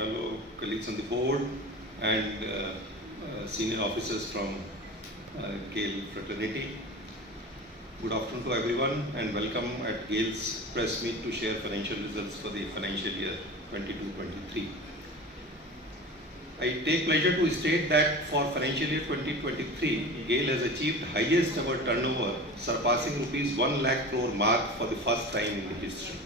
fellow colleagues on the board and senior officers from GAIL fraternity. Good afternoon to everyone and welcome at GAIL's press meet to share financial results for the financial year 22-23. I take pleasure to state that for financial year 2023, GAIL has achieved highest ever turnover, surpassing rupees 1 lakh crore mark for the first time in the history.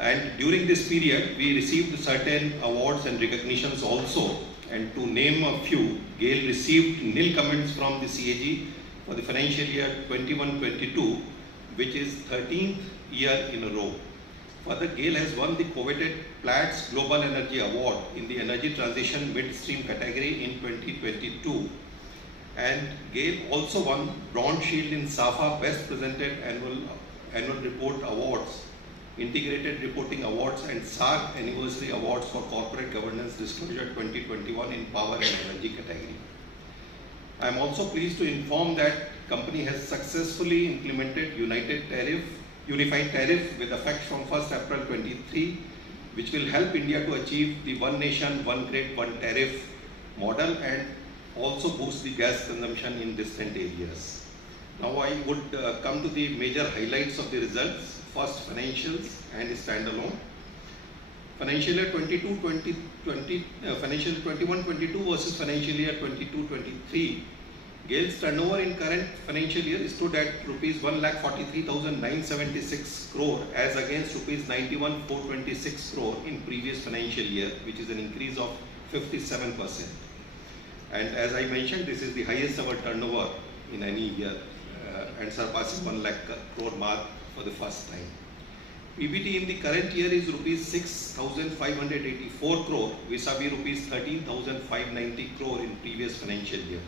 And during this period, we received certain awards and recognitions also. And to name a few, GAIL received nil comments from the CAG for the financial year 21-22, which is 13th year in a row. Further, GAIL has won the coveted Platts Global Energy Award in the Energy Transition Midstream category in 2022. And GAIL also won Bronze Shield in SAFA Best Presented Annual Report Awards, Integrated Reporting Awards and SARC Anniversary Awards for Corporate Governance Disclosure 2021 in Power and Energy category. I am also pleased to inform that company has successfully implemented Unified Tariff with effect from 1st April 23, which will help India to achieve the One Nation, One Grid, One Tariff model and also boost the gas consumption in distant areas. Now I would come to the major highlights of the results. First, financials and standalone. Financial year 21-22 versus financial year 22-23. GAIL's turnover in current financial year stood at rupees 1,43,976 crore as against rupees 91,426 crore in previous financial year, which is an increase of 57%. And as I mentioned, this is the highest ever turnover in any year and surpassing 1 lakh crore mark for the first time. PBT in the current year is rupees 6,584 crore vis-a-vis rupees 13,590 crore in previous financial year.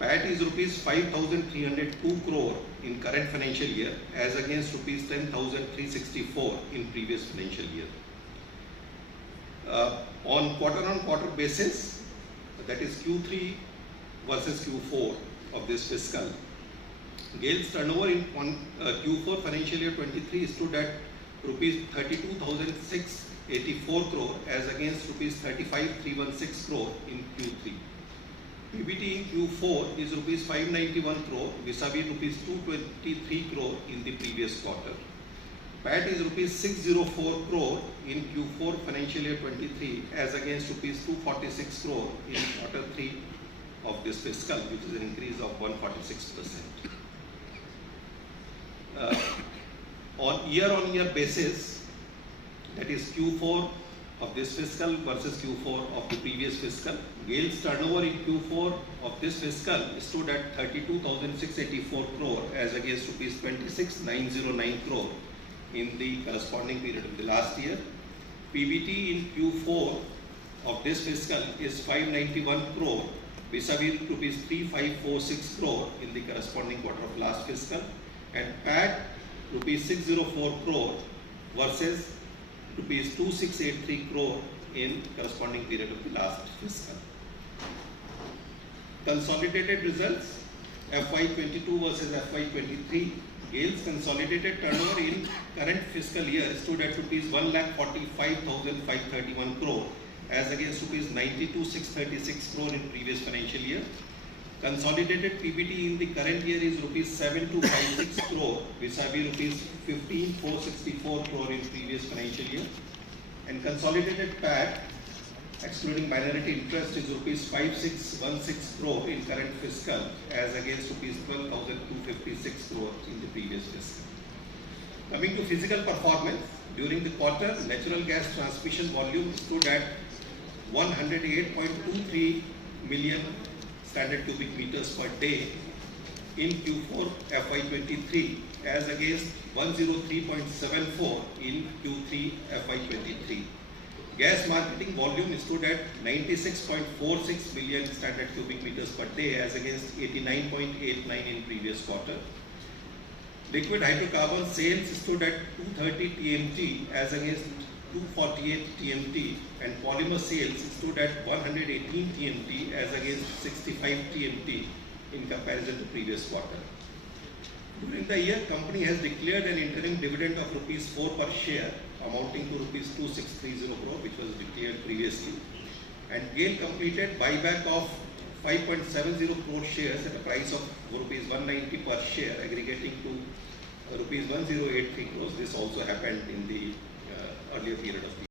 PAT is rupees 5,302 crore in current financial year as against rupees 10,364 in previous financial year. On quarter-on-quarter basis, that is Q3 versus Q4 of this fiscal, GAIL's turnover in Q4 financial year 23 stood at rupees 32,684 crore as against rupees 35,316 crore in Q3. PBT in Q4 is rupees 591 crore vis-a-vis rupees 223 crore in the previous quarter. PAT is rupees 604 crore in Q4 financial year 23 as against rupees 246 crore in quarter 3 of this fiscal, which is an increase of 146%. On year-on-year basis, that is Q4 of this fiscal versus Q4 of the previous fiscal, GAIL's turnover in Q4 of this fiscal stood at 32,684 crore as against rupees 26,909 crore in the corresponding period of the last year. PBT in Q4 of this fiscal is 591 crore vis-a-vis rupees 3,546 crore in the corresponding quarter of last fiscal, and PAT rupees 604 crore versus rupees 2683 crore in corresponding period of the last fiscal. Consolidated results, FY22 versus FY23. GAIL's consolidated turnover in current fiscal year stood at rupees 1,45,531 crore as against rupees 92,636 crore in previous financial year. Consolidated PBT in the current year is rupees 7,256 crore vis-a-vis rupees 15,464 crore in previous financial year. And consolidated PAT, excluding minority interest, is rupees 5,616 crore in current fiscal as against rupees 12,256 crore in the previous fiscal. Coming to physical performance, during the quarter, natural gas transmission volume stood at 108.23 million standard cubic meters per day in Q4 FY23 as against 103.74 in Q3 FY23. Gas marketing volume stood at 96.46 million standard cubic meters per day as against 89.89 in previous quarter. Liquid hydrocarbon sales stood at 230 TMT as against 248 TMT, and polymer sales stood at 118 TMT as against 65 TMT in comparison to previous quarter. During the year, company has declared an interim dividend of rupees 4 per share amounting to rupees 2630 crore, which was declared previously. And GAIL completed buyback of 5.70 crore shares at a price of rupees 190 per share, aggregating to rupees 1083 crores. This also happened in the earlier period of the